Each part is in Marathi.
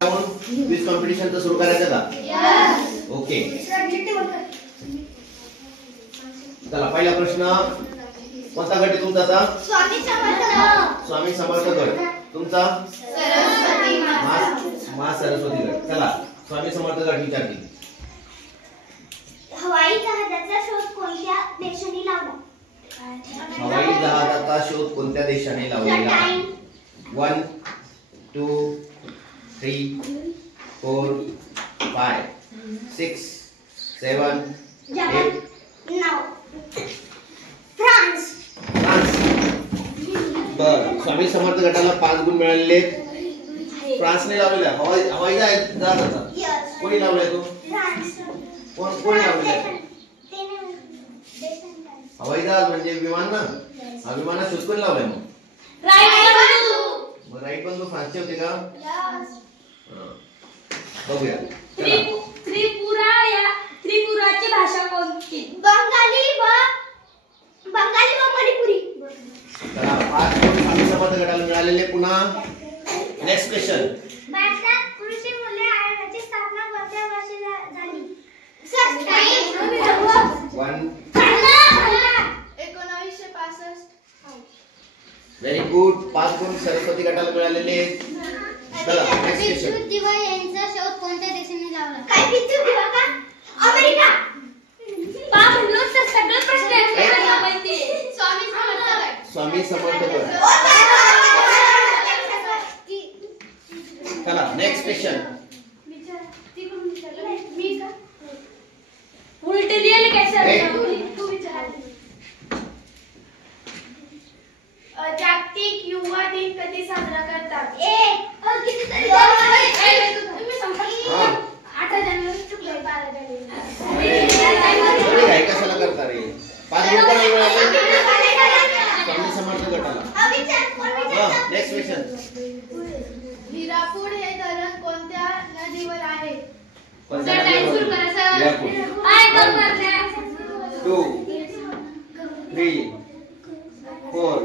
क्विज कॉम्पिटिशन तर सुरू करायचं का? ओके, चला पहिला प्रश्न. कोणता गट आहे तुमचा आता? स्वामी समर्थ गट. तुमचा मा सरस्वती गट. चला स्वामी समर्थ गट विचारतील. हवाई जहाजाचा शोध कोणत्या देशाने लावला? हवाई जहाजाचा शोध कोणत्या देशाने लावला? 1 2 3 4 5 6 7 8 9 फ्रान्स. बर, स्वामी समर्थ गटाला 5 गुण मिळालेले. फ्रान्सने लावलेला हवाई जहाजाचा. कोणी लावलाय तो? कोणी लावलेला? हवाई जहाज म्हणजे विमान ना. हा विमानात शोध कोणी लावलाय मग? राईट बंधू फ्रान्सचे होते का? बघूया. त्रिपुराची भाषा कोणती? बंगाली व मणिपुरी. चला 5 गुण स्वामी समर्थ गटाला मिळालेले. पुन्हा नेक्स्ट क्वेश्चन. भारतात कृषी मूल्य आयोगाची स्थापना कोणत्या वर्षी झाली? 1965. Very good. 5 गुण सरस्वती गटाला मिळालेले. चला नेक्स्ट क्वेश्चन. विद्युत दिवा यांचा शोध कोणत्या देशाने लावला? काय विद्युत दिवा का? अमेरिका. म्हणलो तर सगळे प्रश्न आहेत माहिती. स्वामी समर्थ गट. चला नेक्स्ट क्वेश्चन. उलटे लिहिले काय सर? जागतिक युवा दिन कधी साजरा करतात? 8 जानेवारी चुकले 12 जानेवारी. काय कशाला करता रे? 5 गुण कोणाला मिळाले? स्वामी समर्थ गटाला. Next question. हिरापूर हे धरण कोणत्या नदीवर आहे? 2 3 4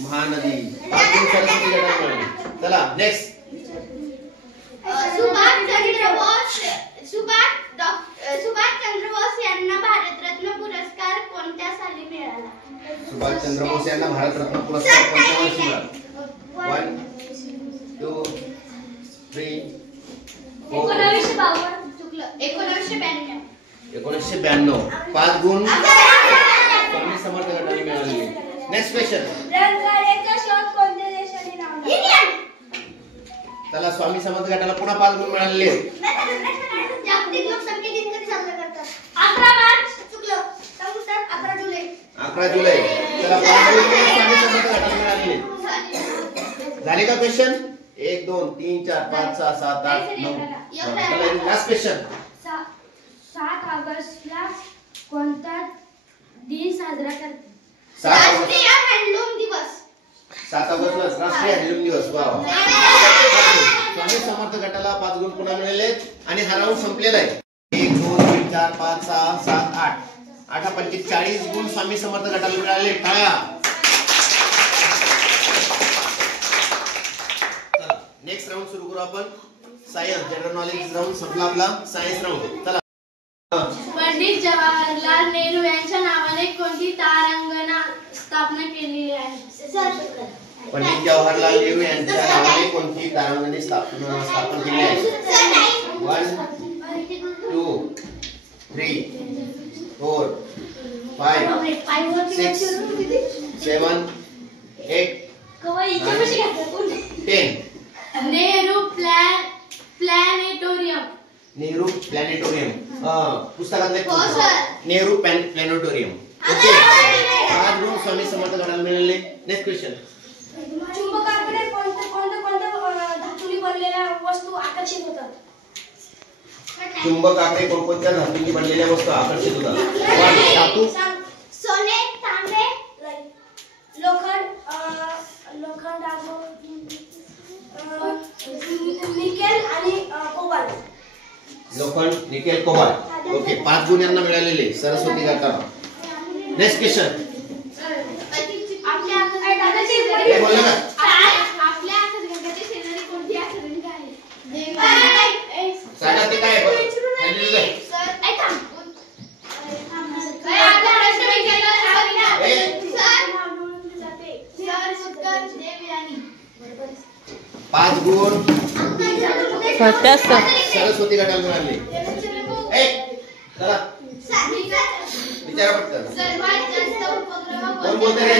महानदी. सरस्वती गटाला मिळाले. चला नेक्स्ट. सुभाष चंद्र बोस यांना भारतरत्न पुरस्कार कोणत्या साली मिळाला? सुभाष चंद्र बोस यांना भारतरत्न पुरस्कार कोणत्या वर्षी मिळाला? 1 2 3 4 1992. 5 गुण स्वामी समर्थ गटाला मिळाले. Next question. रंकाळ्याचा शोध कोणत्या देशाने लावला? चला स्वामी समर्थ गटाला पुन्हा 5 गुण मिळाले. जागतिक लोकसंख्या दिन कधी साजरा करतात? 11 मार्च. चुकलं. 11 जुलै. 11 जुलै. चला 5 गुण स्वामी समर्थ गटाला मिळाले. झाले का क्वेश्चन? 1 2 3 4 5 6 7 8 9. चला लास्ट क्वेश्चन. 7 ऑगस्टला कोणता दिन साजरा करतात? राष्ट्रीय हँडलूम दिवस. 7 ऑगस्टला राष्ट्रीय हँडलूम दिवस. वा स्वामी समर्थ गटाला 5 गुण पुन्हा मिळाले आणि हा राऊंड संपलेला आहे. 1 2 3 4 5 6 7 8 8 5 40 गुण स्वामी समर्थ गटाला मिळाले. टाळ्या. चला नेक्स्ट राऊंड सुरू करू आपण. सायन्स जनरल नॉलेज राऊंड संपला आपला. Science round. चला. पंडित जवाहरलाल नेहरू यांच्या नावाने कोणती तारांगणा स्थापना केलेली आहे? पंडित जवाहरलाल नेहरू यांच्या नावाने कोणती तारांगणे स्थापन केली आहे? 1 2 3 4 5 6 7 8 10. Nehru planetarium. पुस्तकातले Nehru planetarium. Okay. 5 गुण स्वामी समर्थ गटाला मिळाले. Next question. चुंबकाकडे कोणत्या धातूंनी बनलेल्या वस्तू आकर्षित होतात? चुंबकाकडे कोणत्या धातूंनी बनलेल्या वस्तू आकर्षित होतात? धातू. सोने, तांबे, लोखंड, निकेल आणि कोबाल्ट. लोखंड, निकेल, कोबाल्ट. ओके, 5 गुण यांना मिळालेले सरस्वती गटाला. Next question. हे बोलला का? सांगा ते काय आहे? सांगितलं काय? पाच गुण सरस्वती गटाला मिळाले. चला विचारा पटकन. कोण बोलते रे?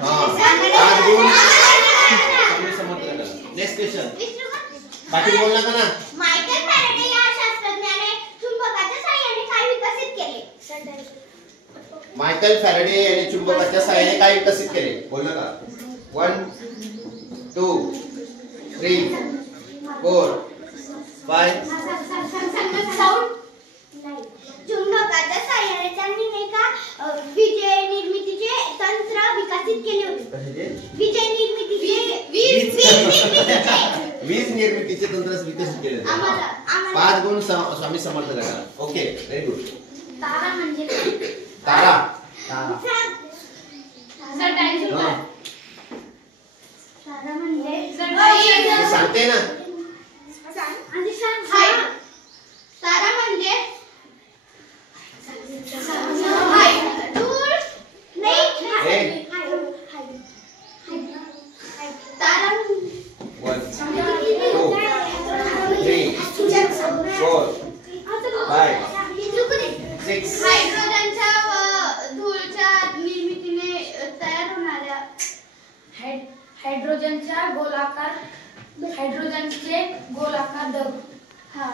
हाँ, 5 गुण स्वामी समर्थ गटाला. Next question. पाटील बोलला का ना? मायकेल फॅराडे या शास्त्रज्ञाने चुंबकाच्या साहाय्याने काय विकसित केले? मायकेल फॅराडे यांनी चुंबकाच्या साहाय्याने काय विकसित केले? बोलला का? 1 2 3 4 5. चुंबकाच्या साहाय्याने त्यांनी नाही का विजय निर्मितीचे तंत्र विकसित केले होते. विजय निर्मितीचे वीज निर्मितीचे तंत्र विकसित केले होते. 5 गुण स्वामी समर्थ गटाला. Okay, very good. तारा म्हणजे काय? तारा तारा म्हणजे सांगते ना. तारा म्हणजे तारा 1 2 3 4 5 6. हायड्रोजनच्या व धूळच्या निर्मितीने तयार होणाऱ्या हायड्रोजनचे गोलाकार दगड. हा,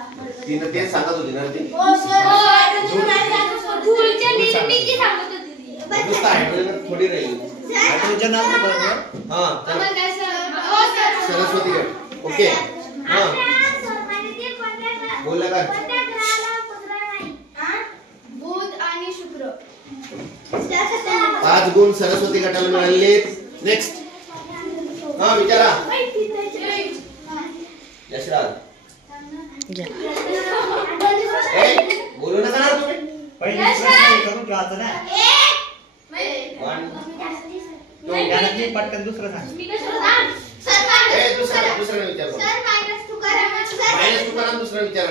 तिने ते सांगत होती ना ती. धूळच्या निर्मिती सांगत होती ती. नुसतं हायड्रोजन थोडी राहिली. हायड्रोजन आलं बरोबर. हां, सरस्वती गट. ओके. हां, बोलला का? बुध आणि शुक्र. 5 गुण सरस्वती गटाला मिळाले. नेक्स्ट. हां, विचारा. यशराज. बोलू नका ना तुम्ही. पहिले प्रश्न करून ठेवायचं ना. 1 याला पटकन दुसरं सांग. दुसरा विचार. मायनस तुकाराम दुसरा विचार.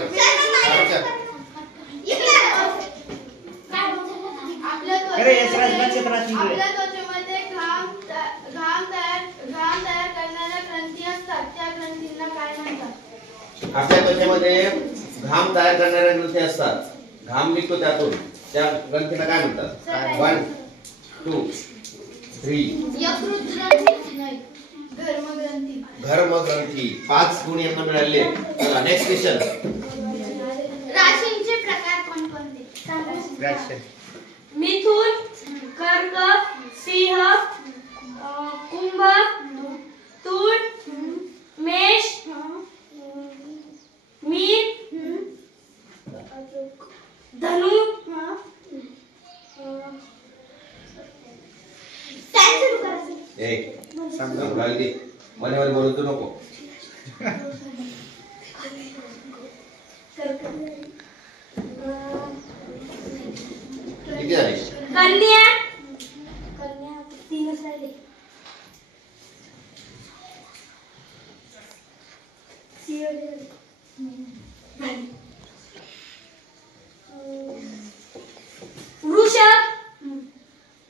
अरे यशराज लक्षात राहतील. आपल्या त्वचेमध्ये घाम तयार करणाऱ्या ग्रंथी असतात. त्या ग्रंथींना काय म्हणतात? आपल्या त्वचेमध्ये घाम तयार करणाऱ्या ग्रंथी असतात. घाम निघतो त्यातून. त्या ग्रंथीला काय म्हणतात? 1 2 3. यकृत ग्रंथी नाही, धर्मग्रंथी. धर्मग्रंथी. 5 गुण यांना मिळाले. चला नेक्स्ट क्वेश्चन. राशींचे प्रकार कोणकोणते? राशी. मिथुन, कर्क, सिंह, कुंभ, तुळ, मेष, मीन, धनु, मध्ये मध्ये बोलतो नको. किती झाले? कन्या,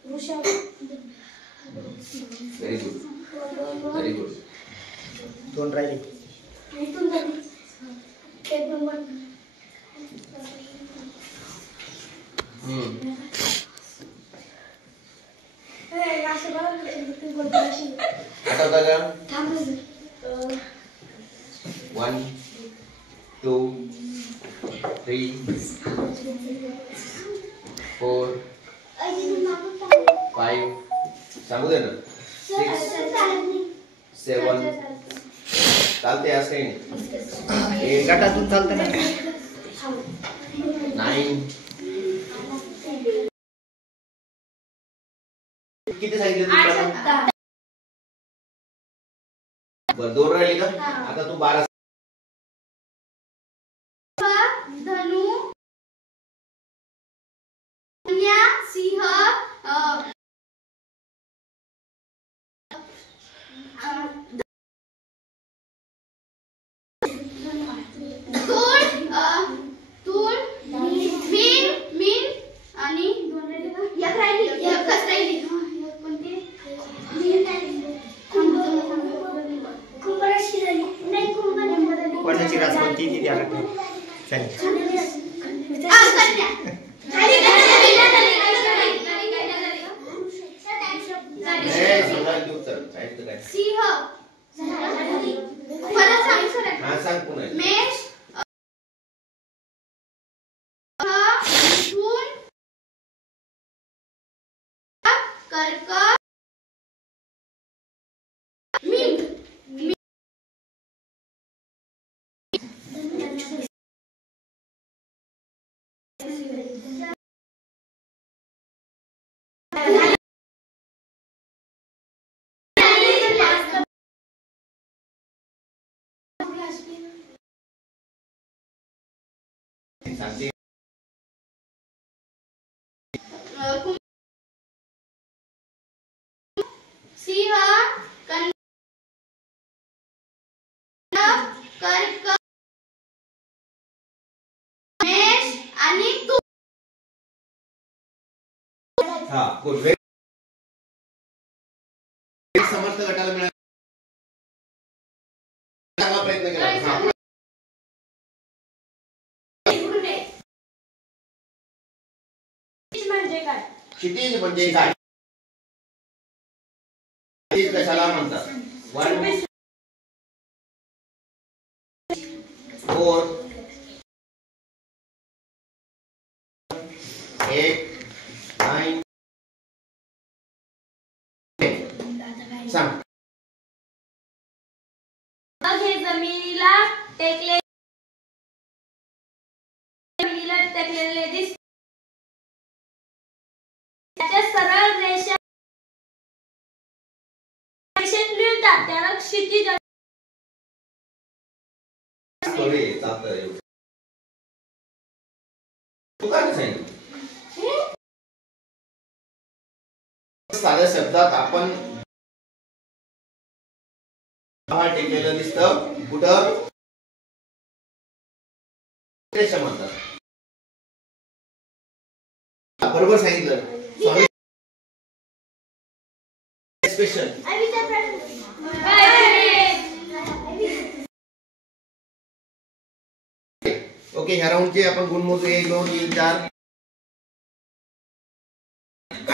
वृषभ, व्हेरी गुड, व्हेरी गुड. 2 राहिले. आठवता का? 1 2 3 4 5. सांगू दे ना. 6 7. चालते असं काही नाही. हे गटातून चालतं ना. 9. किती सांगितले तुम्हाला? बरं 2 राहिले का? हा. आता तू 12 धनु कन्या सिंह तूळ तूळ मीन मीन आणि दोन राहिले का? एक राहिली एकच राहिली कोणती कुंभराशी झाली नाही कुंभ कोणाची रास कोणती ती द्यायला लागते. चालेल सिंह परत सांग सर. हा सांग पुन्हा. मेष मिथुन कर्क मीन सांगते. सिंह कन्या कर्क मेष आणि तूळ. हा गुड. समर्थ गटाला मिळाला. चांगला प्रयत्न केला. हा. म्हणजे काय? क्षितिज म्हणजे काय? क्षितिज कशाला म्हणतात? 1 4 8 9 सांग. मग हे जमिनीला टेकलेले दिसते. त्याच्या सरळ रेषा रेषेत मिळतात त्याला क्षितिज सॉरी चालतं. तू काय सांगितलं? साध्या शब्दात आपण टेकलेलं दिसतं. कुठं? रेषा म्हणतात. बरोबर सांगितलं. स्वामी स्पेशल. ओके ह्या राऊंडचे आपण गुण मोजू. 1 2 3 4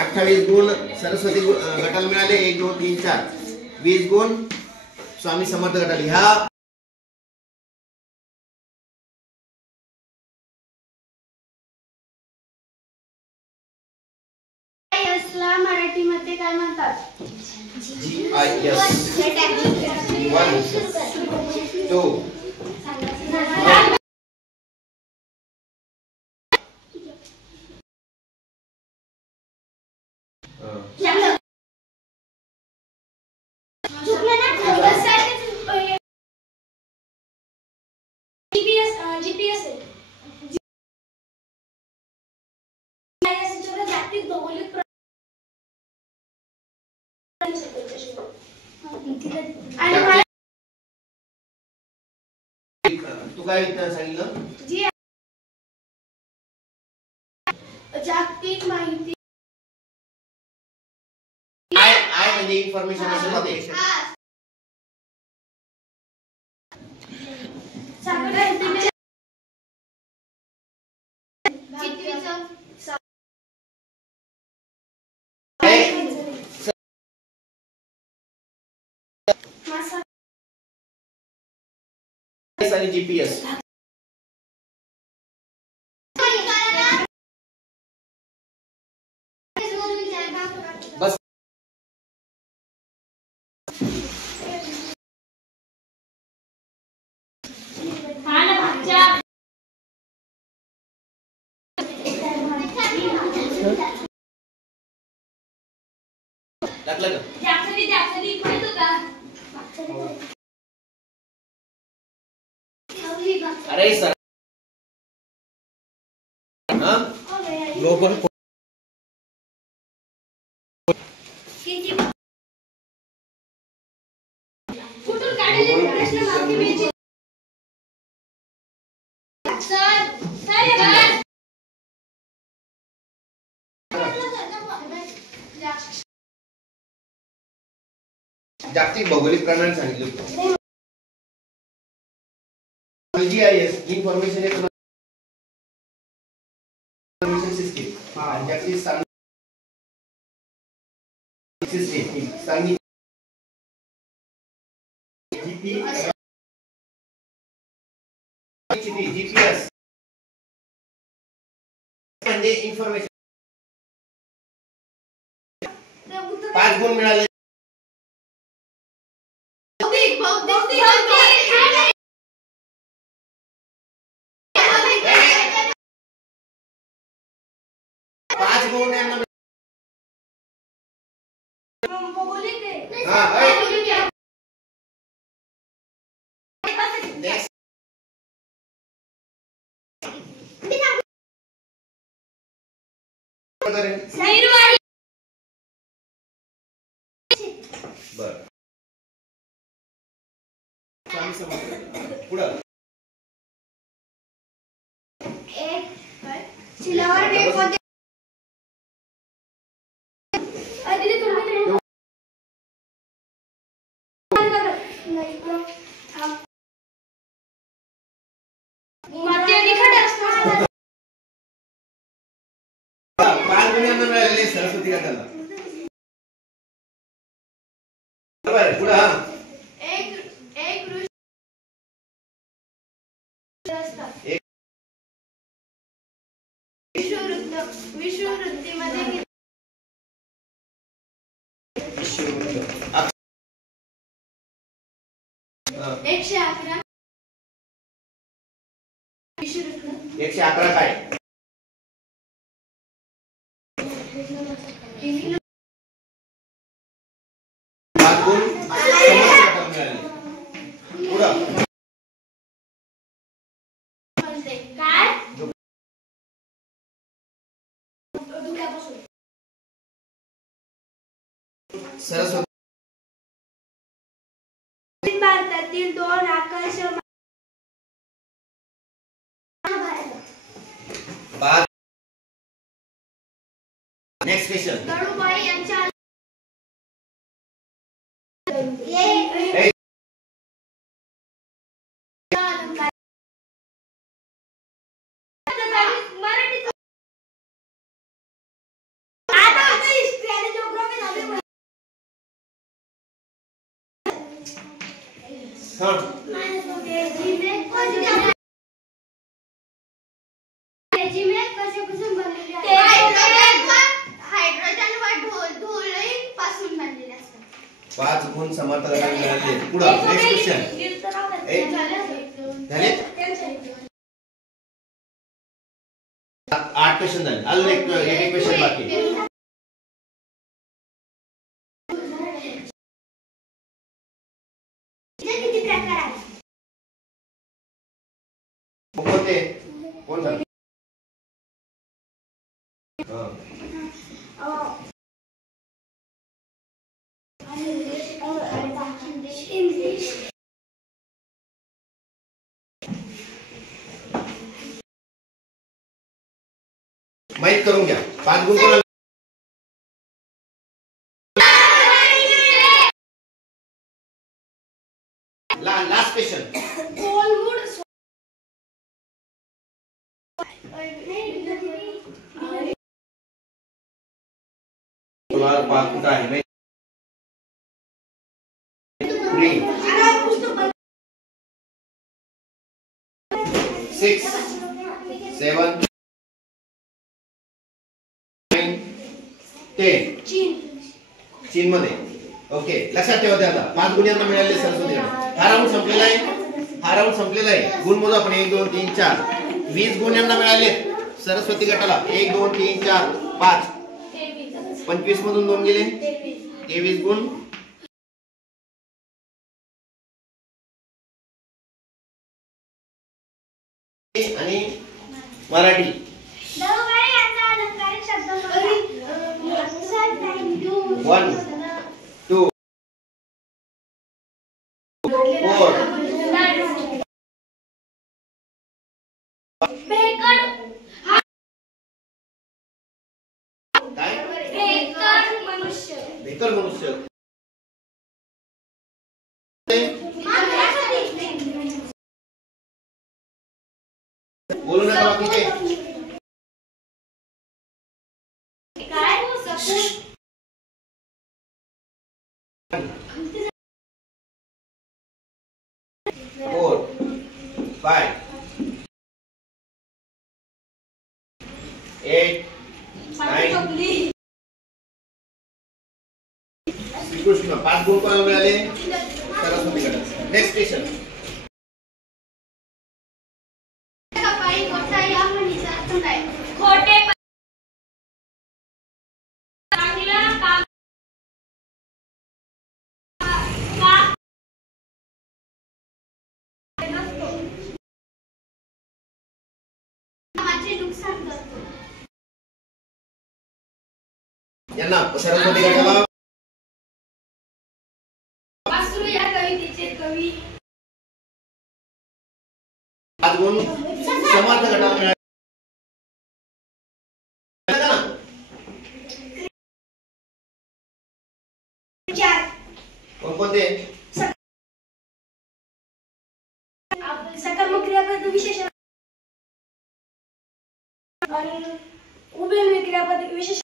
28 गुण सरस्वती गटाला मिळाले. 1 2 3 4 20 गुण स्वामी समर्थ गटाला. ह्या यसला मराठीमध्ये काय म्हणतात? GIS 1 2 जीपीएस जागतिक भौगोलिक आणि तू काय सांगितलं? जी जागतिक माहिती आय म्हणजे इन्फॉर्मेशन असं मध्ये. आणि जीपीएस बस. हा ना भाच्या. टाकलं का? जागतिक इकडे होता. अरे सर हाँ ग्लोबल कुठून काढलेले प्रश्न मागणी मिळते सर सर जागतिक भौगोलिक प्रणाली सांगितली होती जीआयएस इन्फॉर्मेशन सिस्टीम आणि जागतिक सिस्टीम सांगितली जीपीएस म्हणजे इन्फॉर्मेशन 5 गुण मिळाले पाच गुण यांना Next. बर पुढं सरस्वती गटाला बरोबर पुढं विश्ववृत्तीमध्ये 111 111 काय सरस्वती भारतातील 2 आकाश नेक्स्ट क्वेश्चन दळूबाई यांच्या कशापासून बनलेली आहे हायड्रोजन व धूळ पासून बनलेले असतात 5 गुण समर्थ गटाला मिळाले पुढं नेक्स्ट क्वेश्चन झाले 8 क्वेश्चन झाले अजून एक क्वेश्चन बाकी किती प्रकार आहेत कोणते कोण झाले माहित करून घ्या 5 गुण कोणाला लास्ट क्वेश्चन कुठं आहे 6 7 9 10 चीन मध्ये ओके लक्षात ठेवा ते आता 5 गुण यांना मिळाले सरस्वती हा राऊंड संपलेला आहे गुण मोजा आपण 1 2 3 4 20 गुण यांना मिळाले सरस्वती गटाला 1 2 3 4 5 25 मधून 2 गेले 23 गुण आणि मराठी. दळूबाई यांचा अलंकारिक शब्द वन टू फोर काय मनुष्य भेकर मनुष्य. बोलू नका बाकीचे. Four five 8 9. श्रीकृष्ण 5 गुण कोणाला मिळाले? सरस्वतीकडे. Next station. खोटे चांगलं काम नुकसान करतो. यांना सरस्वती गटाला वासरू या कवितेचे कवी 5 गुण समर्थ गटाला मिळाले. कोणकोणते? सकर्मक क्रियापद विशेषण आणि उभयनिष्ठ क्रियापद विशेषण.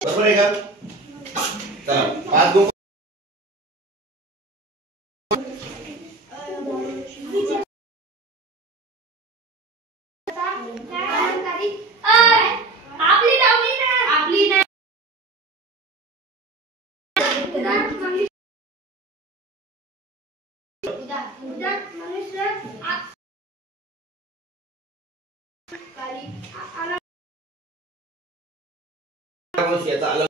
बरोबर आहे का? चला 5 गुण आपली लावली ना आपली ना उदा मनुष्य याचा अलग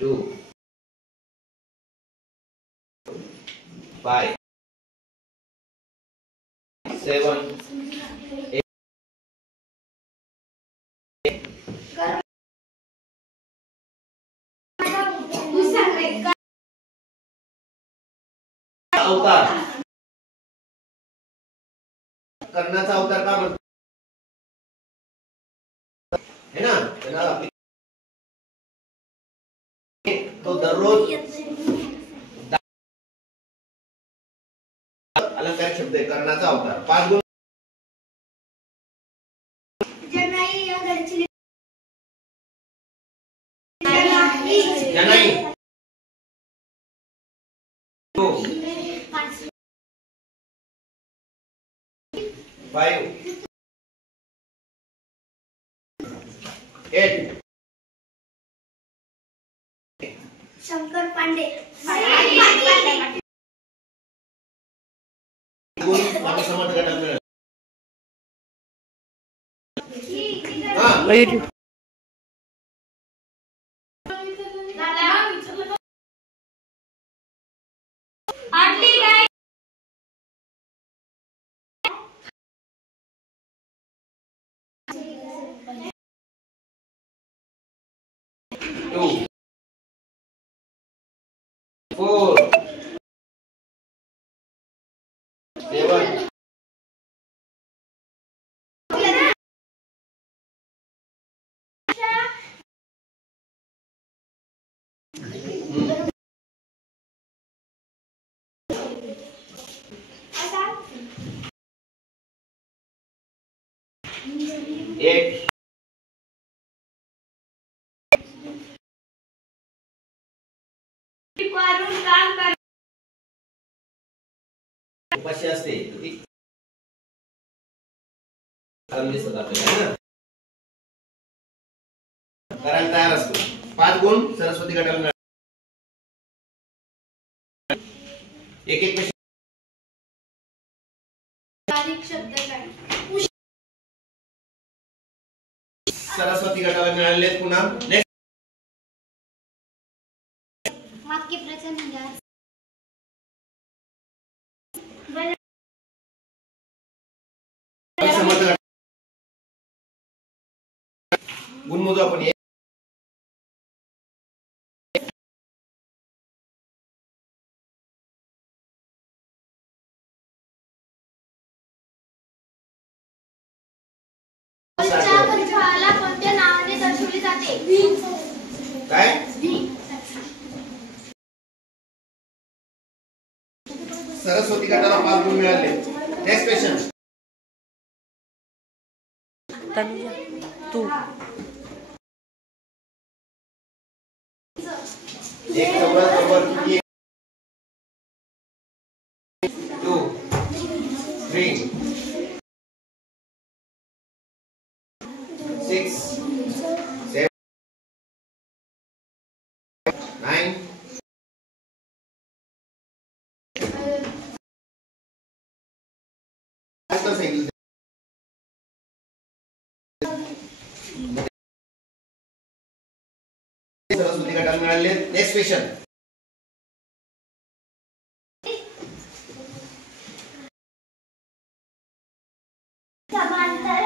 2 5 7 अवतार. कर्णाचा अवतार का म्हणतो है ना? त्याला तो दररोज अलंकारिक शब्द आहे. कर्णाचा अवतार. 5 गुण. जनाई या गडचिली जनाई 2 5 8 शंकर पांडे गुण स्वामी समर्थ गटाला मिळाले. हा आरती काय 2 4 7 8 करून काम कर उपाशी असते तर ती कारण दिसत आपल्याला ना. कारण तयार असतो. 5 गुण सरस्वती गटाला मिळाले. एक एक शब्द काय सरस्वती गटाला मिळालेले आहेत. पुन्हा नेक्स्ट वाक्य प्रचार गुण मोजू आपण. एक फळाला कोणत्या नावाने दर्शवले जाते? काय? सरस्वती गटाला 5 गुण मिळाले. Next question. तू एक चौरस बरोबर किती? 2 3 6 7 9 सरस्वती गटाला मिळाले. Next question. समांतर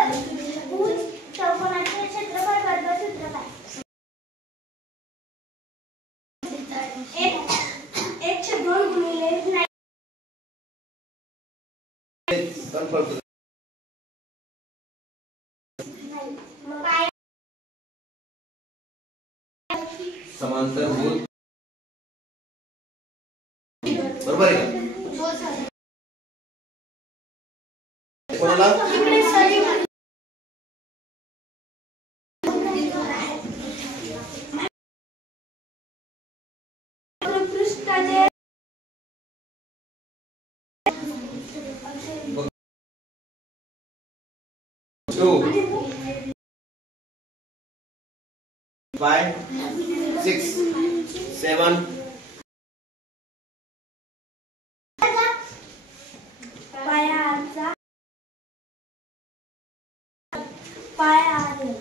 भुज चौकोनाचे क्षेत्रफळ वर्ग सूत्र काय? एक छेद 2 गुणिले कन्फर्म. समांतर भुज बरोबर आहे का? कोणाला? पृष्ठाचे 2 5 6 7 पायाचा पाया आहे.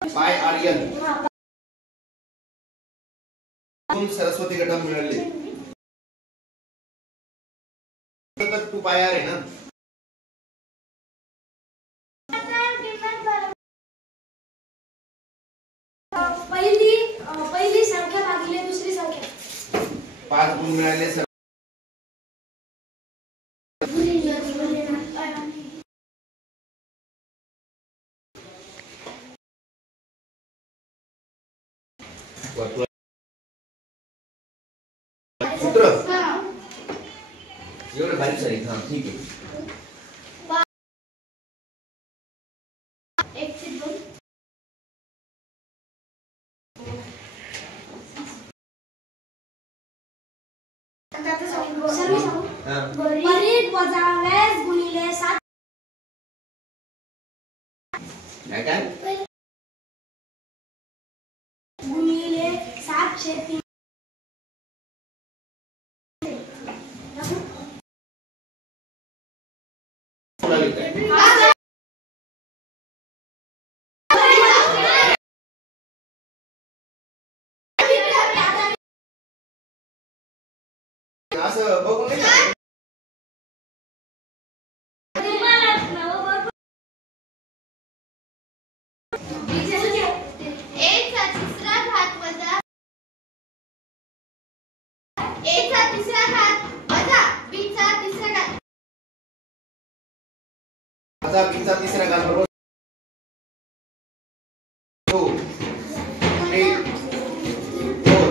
पाय आर्यन गुण सरस्वती गटाला मिळाले. तर 2 पाय आर आहे ना. पहिली संख्या भागिले दुसरी संख्या. 5 गुण मिळाले. सूत्र एवढं बारीक सारीक. हा ठीक आहे. परिघ वजा व्यास गुणिले 7 काय गुणिले 7/3. असं बघून नाही का? आता बीचा तिसरा घात बरोबर 2 3 4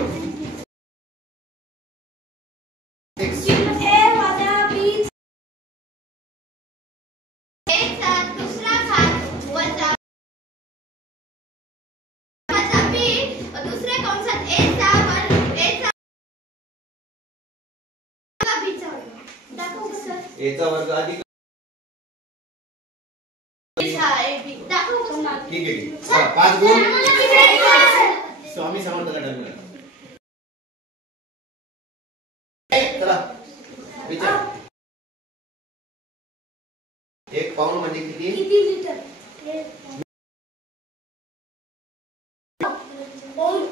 6 ए वजा b चा दुसरा घात वजा b दुसऱ्या कंसात a चा वर्ग b चा वर्ग दाखवू सर. a चा वर्ग अधिक दाखवू सर. ठीक आहे. चला 5 गुण स्वामी समर्थ गटाला मिळाले. चला विचार. 1 पाऊंड म्हणजे किती? किती लिटर? 1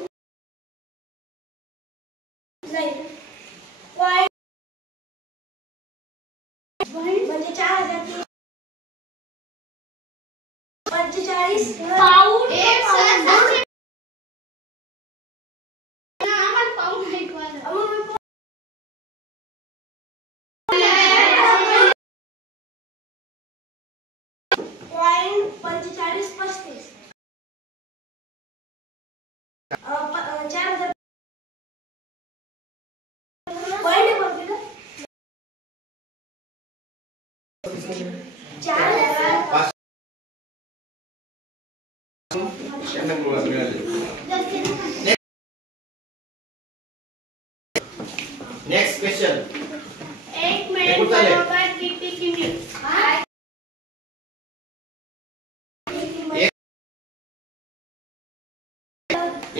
35 मध्ये 4 त्यांना मिळाले. Next question. 1 मिनिट बरोबर किती किमी?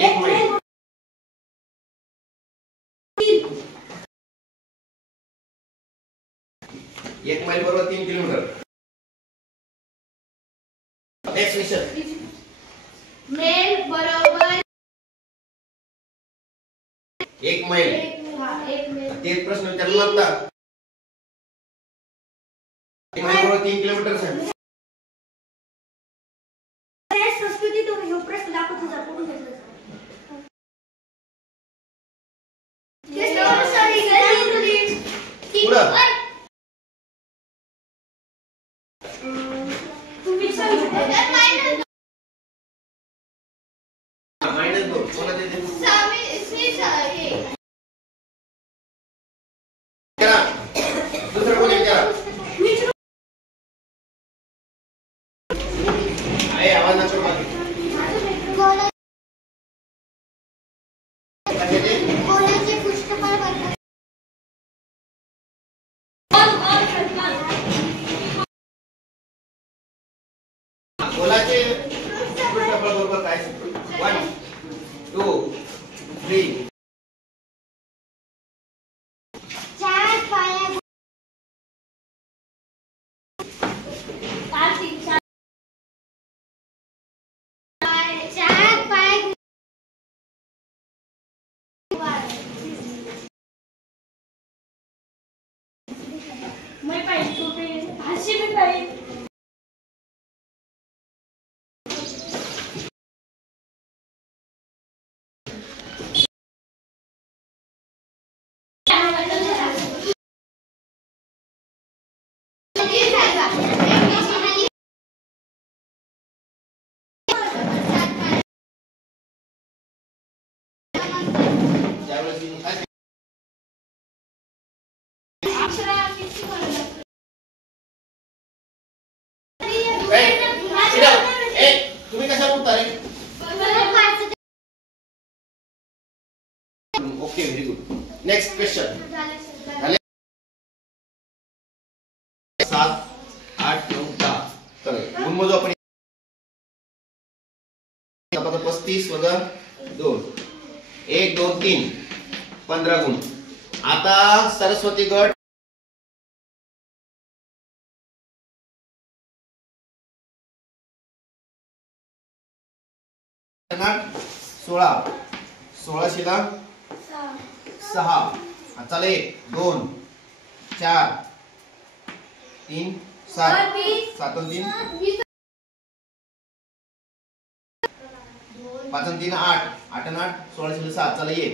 एक मैल 1 मैल बरोबर 3 किलोमीटर. Next question. मेल बरोबर 1 मैल. एक मेल तेच प्रश्न विचारला होता. 1 मैल बरोबर 3 किलोमीटर आहे. संस्कृती तो ह्यो प्रश्न दाखवत होता कोण घेतलं पुढं. तुम्ही सांगा. -2 कोणा देते? करा. दुसरं कोणी विचारा. आहे आवाज नका बाकी. गोलाचे पृष्ठफळ बरोबर गोलाचे पृष्ठफळ बरोबर काय? 1 2 3 चार पाया 4 पाय मैं पाहिजे तू पे भाषी मी पाहिजे. त्यावेळेस काय? तुम्ही कशाला उठता रे? Okay very good. Next question. 7 8 9 10. तर गुण मोजू आपण. 35 वजा 2 1 2 3 15 गुण. आता सरस्वती गट सोळा 16शीला 6. चला 1 2 4 3 7 7 3 5 3 8 8 8 16शीला 7. चला 1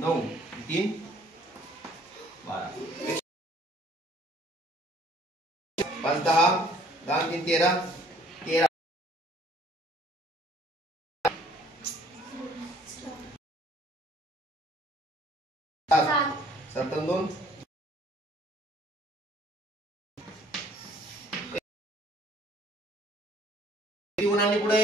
9 3 12 5 10 10 3 13 13 7 2 गुणांनी पुढे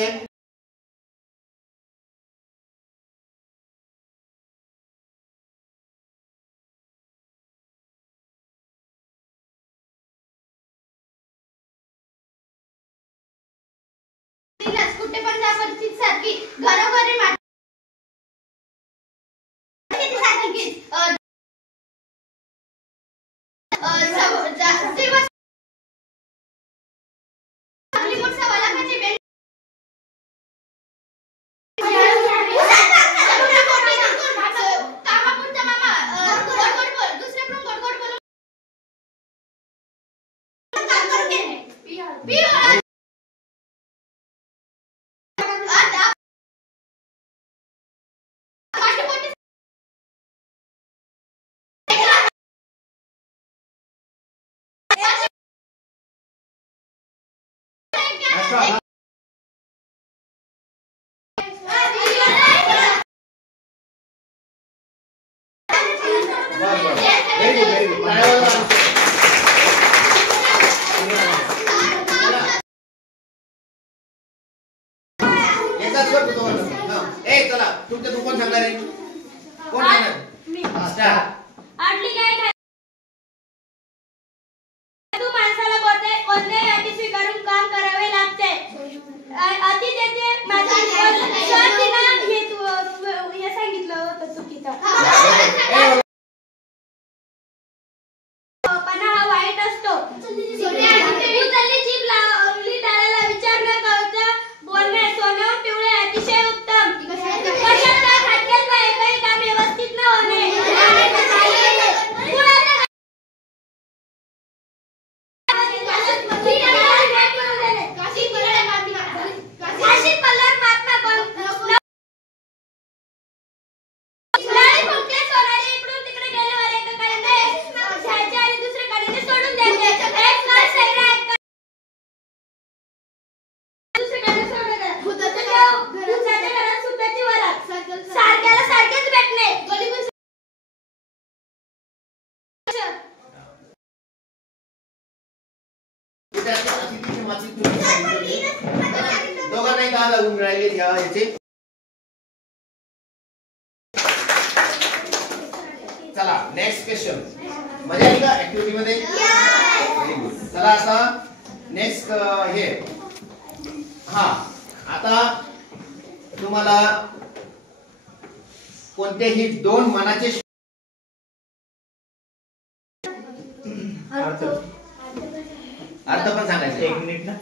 कुठे पण परिस्थिती सारखी घरोघरी सारखी बरं व्हेरी गुड टाळ्या वाजवा. एकदाच करतो तुम्हाला. ए चला तुमच्या तू कोण सांगणार आहे? कोण सांगणार? मी स्टार्ट. आटली काय खाय तू माणसाला कोणत्याही अटी स्वीकारून काम करावे लागते. अति देते माझी सर तिनं हे सांगितलं होतं चुकीचं. पण हा वाईट असतो. उचलली जीभ लावली टाळ्याला विचार न करता बोलणे सोनं पिवळे अतिशय उत्तम. कशात काय खटक्यात काय एकही काम व्यवस्थित न होणे. काशी पल्लर महात्मा सोनारी इकडून तिकडे गेल्यावर एकाकडे घ्यायचे आणि दुसरीकडे सोडून द्यायचे. एक काळ सैरा एक दुसरीकडे सोडून द्यायचे. घरात सुताची वरात सारख्याला सारखेच भेटणे. दोघांनाही 10 लागून मिळाले याचे. चला नेक्स्ट क्वेश्चन. मजा आली का ऍक्टिव्हिटी मध्ये? Very good. चला आता नेक्स्ट हे हा आता तुम्हाला कोणतेही दोन मनाचे अर्थ पण सांगायचे. 1 मिनिट ना.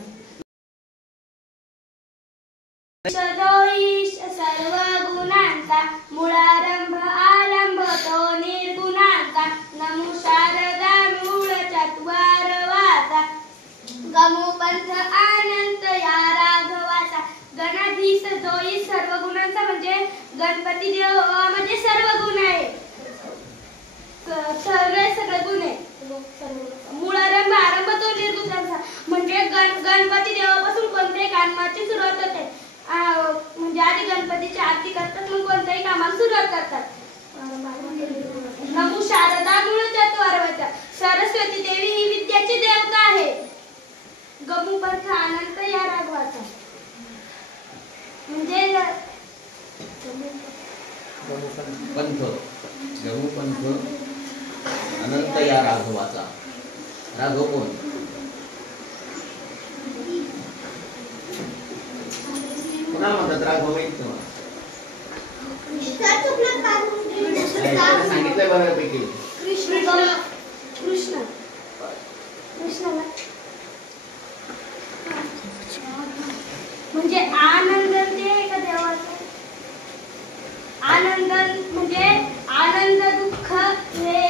सदोष सर्व गुणांचा मूळारंभ आरंभ तो निर्गुणांचा. नमो शारदा मूळ चत्वार वाचा. गमो पंथ अनंत या राघवाचा. गणाधीश जोई सर्व गुणांचा म्हणजे गणपती देव म्हणजे सर्व गुण आहे. सगळे गुण आहे. मूळारंभ आरंभ तो निर्गुणांचा म्हणजे गणपती देवापासून कोणत्याही कामाची सुरुवात होते. म्हणजे आधी गणपतीची आरती करतात मग कोणत्याही कामाला सुरुवात करतात. नमो शारदा मूळ चत्वारवाचा. सरस्वती देवी ही विद्याची देवता आहे. गमू पंथ अनंत या राघवाचा म्हणजे पंथ जगू पंथ अनंत या राघवाचा. राघव कोण? कोणाला म्हणतात राघव? माहित तुम्हाला? सांगितलंय बऱ्यापैकी. कृष्णाला म्हणजे आनंद ते एका देवाचा. आनंद म्हणजे आनंद दुःख हे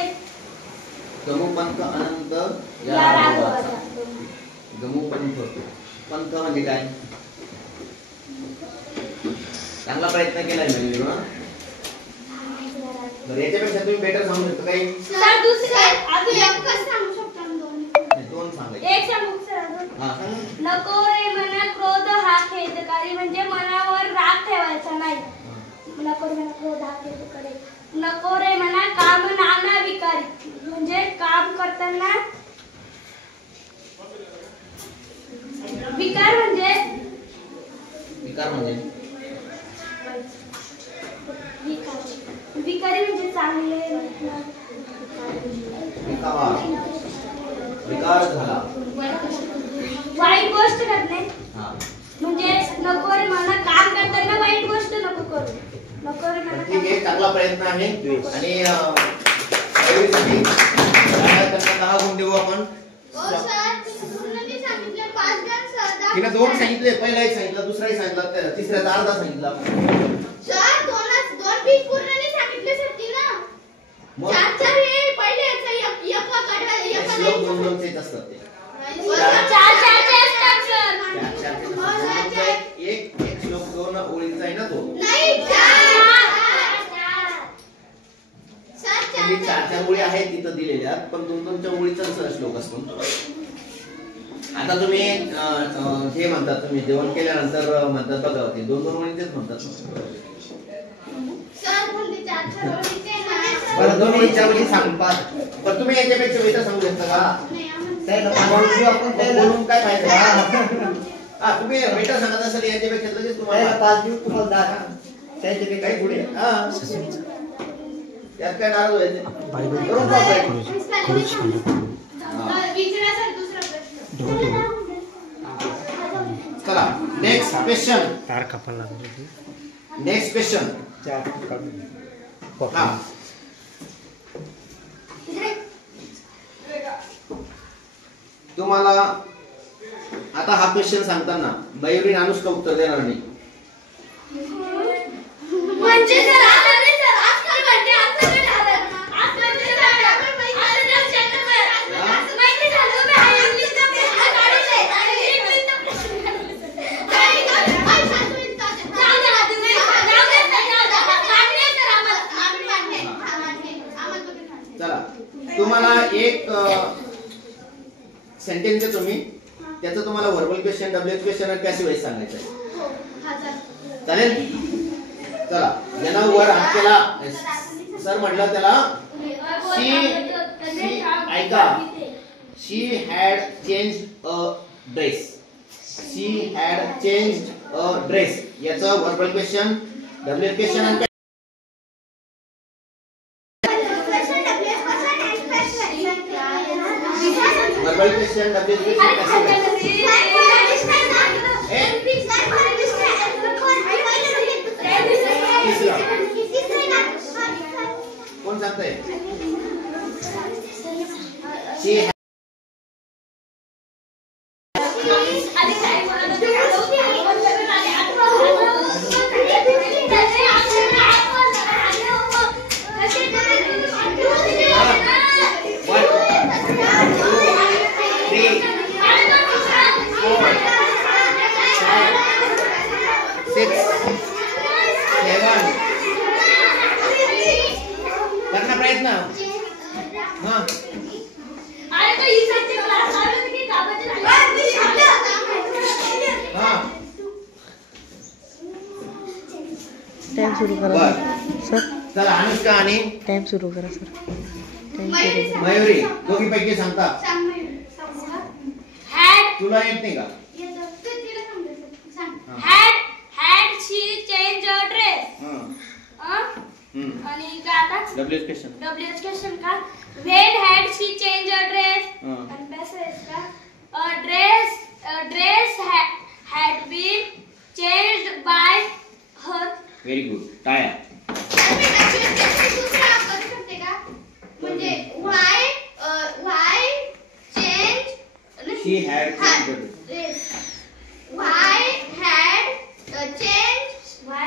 गमूपंथ अनंत या राघवाचा. गमूपंथ पंथ म्हणजे काय? चांगला प्रयत्न केलाय मी. बरं याच्यापेक्षा तुम्ही बेटर सांगू शकता काही? सर दुसरे अजून एकच सांगू शकतो ना दोन. दोन सांगायचे. एक सांगू सर अजून. हा सांग. नको रे मना क्रोध हा खेदकारी म्हणजे मनावर राग ठेवायचा नाही. नको रे मना क्रोध हा खेदकारी. नको रे मना काम नाना विकारी म्हणजे काम करताना विकार म्हणजे विकारी म्हणजे चांगले विकार झाला. वाईट गोष्ट करणे म्हणजे नको रे मला काम करताना वाईट गोष्ट नको करू. नको रे मला. ठीक आहे चांगला प्रयत्न आहे आणि दहावीसाठी त्यांना 10 गुण देऊ आपण. तिने 2 सांगितले. पहिला एक सांगितला दुसराही सांगितला तिसऱ्याचा अर्धा सांगितला. सर दोन पीस पूर्ण नाही सांगितले सर तिनं. चार हे पहिले एक श्लोक 2 चे असतात ते. चार असतात सर. एक श्लोक 2 ओळींचा आहे ना तो. नाही चार ओळी आहेत तिथं दिलेल्या पण 2 ओळीचा श्लोक असतो. आता तुम्ही हे म्हणतात तुम्ही जेवण केल्यानंतर म्हणतात बघा ते 2 ओळींचेच म्हणतात. सर म्हणजे 4 ओळीचे बरं दोन याच्यामध्ये सांग पण तुम्ही याच्यापेक्षा वेगळं सांगू शकता का बोलून काय फायदा हा तुम्ही वेटर सांगत असाल याच्यापेक्षा लगेच तुम्हाला 5 दिवस तुम्हाला 10 त्याच्यापेक्षा काही पुढे हा त्यात काय नाराज व्हायचे करून चला नेक्स्ट क्वेश्चन तार कापायला लागली नेक्स्ट क्वेश्चन हा तुम्हाला आता हा क्वेश्चन सांगताना मयुरी अनुष्का उत्तर देणार नाही म्हणजे सर आता नाही सर आजकाल घडते आता नाही झालं आजकाल नाही झालं आता माहिती झालं मी हा इंग्लिशचा प्रश्न काढले आणि इंग्लिशचा प्रश्न काढले चला तुम्हाला एक सेंटेन्स देतो मी त्याचं तुम्हाला व्हर्बल क्वेश्चन डब्ल्यूएच क्वेश्चन आणि पॅसिव्ह वॉइस सांगायचं आहे चालेल चला ज्यानं वर हात केला सर म्हटलं त्याला शी ऐका she had changed a dress she had changed a dress याचं व्हर्बल क्वेश्चन डब्ल्यूएच क्वेश्चन आणि व्हर्बल क्वेश्चन डब्ल्यूएच क्वेश्चन कोण सांगतंय शी करना प्रयत्न हाँ अरे तो इसाची क्लास आले की काबाचे झाले हाँ टाइम सुरू करा बर सर चला अनुष्का आणि टाइम सुरू करा सर टाइम सुरू करा मयुरी दोघी पैकी सांगता had तुला येत नाही का had she changed her dress आणि काय आता डब्ल्यूएच क्वेश्चन WH question का when had she changed her dress हां. and passage का a dress had been changed by her very good टाळ्या म्हणजे why change she had changed why had changed why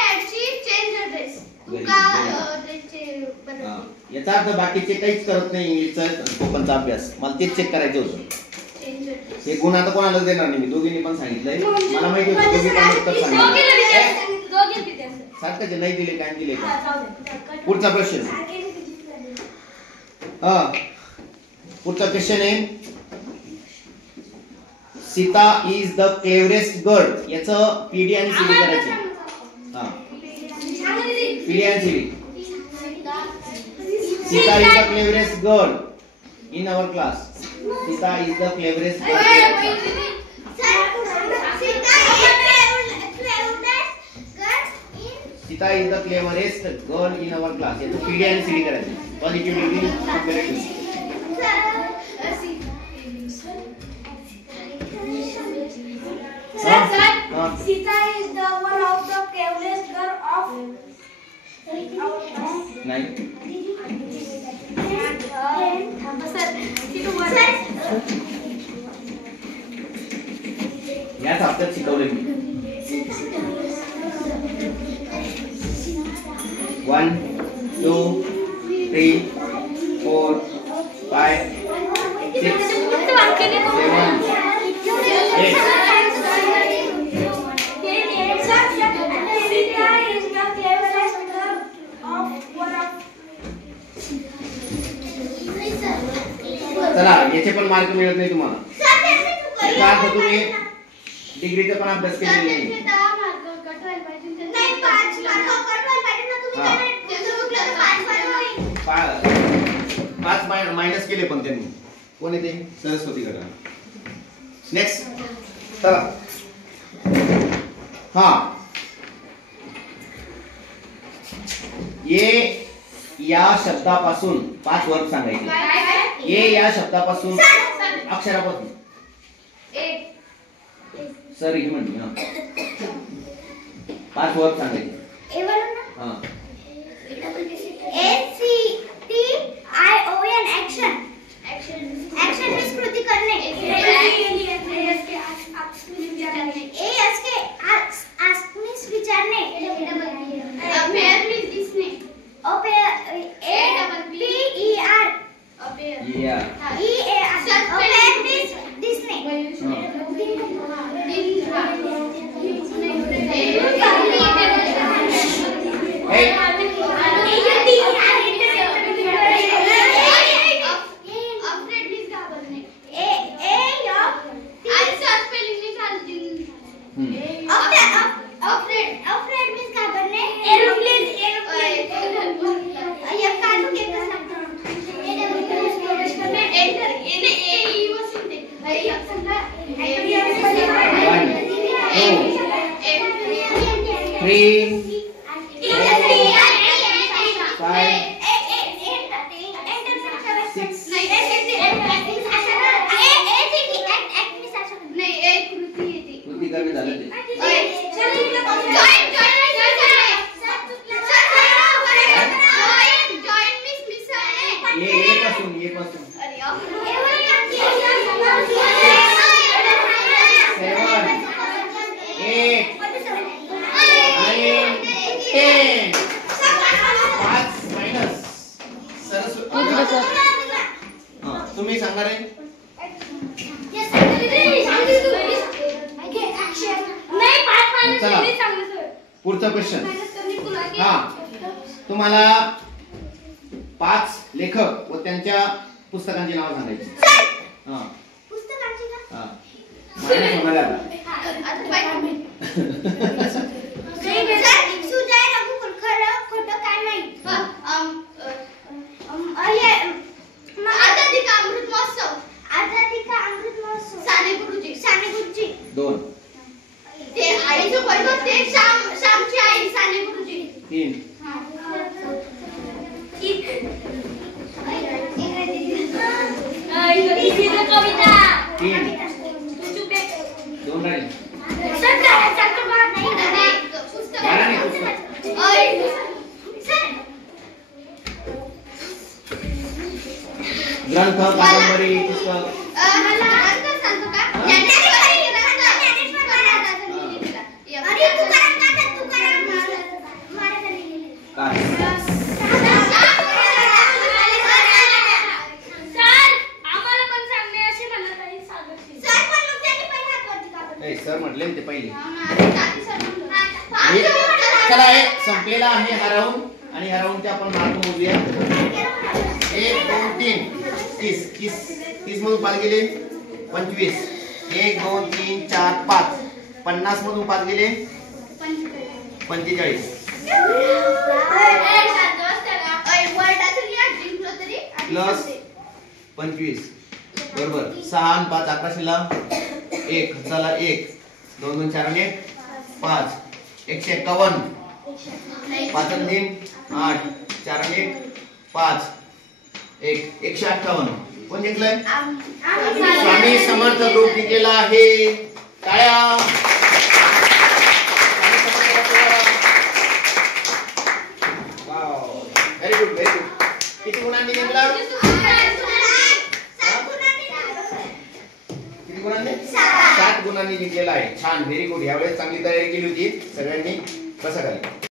had she changed her dress Very का good. त्याचे याचा अर्थ बाकीचे काहीच करत नाही इंग्लिशचा कोकणचा अभ्यास मला तेच चेक करायचं होतं हे गुण आता कोणाला देणार नाही मी दोघींनी पण सांगितलंय मला माहिती होतं दोघी पण उत्तर सांगणार दोघे तिथे सारखं नाही दिले काय दिले का जाऊ दे पुढचा प्रश्न हा पुढचा क्वेश्चन आहे Sita is the cleverest girl याचं पीडी आणि सीडी करायचे हा पीडी आणि CD Sita is the cleverest girl in our class Sita is the cleverest girl Sita is the cleverest girl in our class याचं पीडी आणि सीडी करायचे positive negative comparative Sita is the one of the cleverest girl of नाही याच हप्त्यात शिकवले मी 1 2 3 4 5 6 7 चला याचे पण मार्क मिळत नाही तुम्हाला याचा अर्थ तुम्ही डिग्रीचा पण अभ्यास केलेला नाही नाही 5 मार्क कट व्हायला पाहिजे ना तुम्ही पाच मायनस केले पण त्यांनी. कोण येते? सरस्वती गटाला. नेक्स्ट चला. हा ये या शब्दापासून 5 वर्ग सांगायचे. ये या शब्दापासून अक्षरापासून सर ही म्हणली हा 5 वर्ग सांगायचे. हा ऍक्शन. ऍक्शन मीन्स कृती करणे. आस्क मीन्स विचारणे. अपेअर मीन्स दिसणे. अपेअर मीन्स दिसणे. तुम्ही सांगणार आहे? पुढचा क्वेश्चन. हा तुम्हाला 5 लेखक व त्यांच्या पुस्तकांची नाव सांगायची. हा हा मायनस होणार आहे दोन. ते आईचं पहिलं ते श्यामची आई साने गुरुजी. 3. कविता 3 2 राहिले. ग्रंथ, कादंबरी, पुस्तक. सर म्हटले ते पहिले. चला हे संपलेला आहे हा राऊंड आणि ह्या राऊंडचे आपण मार्क मोजूया. 1 2 3 30 मधून 5 गेले 25. 1 2 3 4 5 50 मधून 5 गेले 45 प्लस 25 बरोबर. 6 आणि 5 11ला 1. चला 1 2 2 4 आणि 1 5 151. 5 आणि 3 8 4 आणि 1 5 1 158. कोण जिंकलंय? स्वामी समर्थ ग्रुप जिंकलेला आहे. टाळ्या. Very good very good. किती गुणांनी जिंकला? किती गुणांनी? 7 गुणांनी जिंकलेला आहे. छान व्हेरी गुड. यावेळेस चांगली तयारी केली होती सगळ्यांनी. बसा खाली.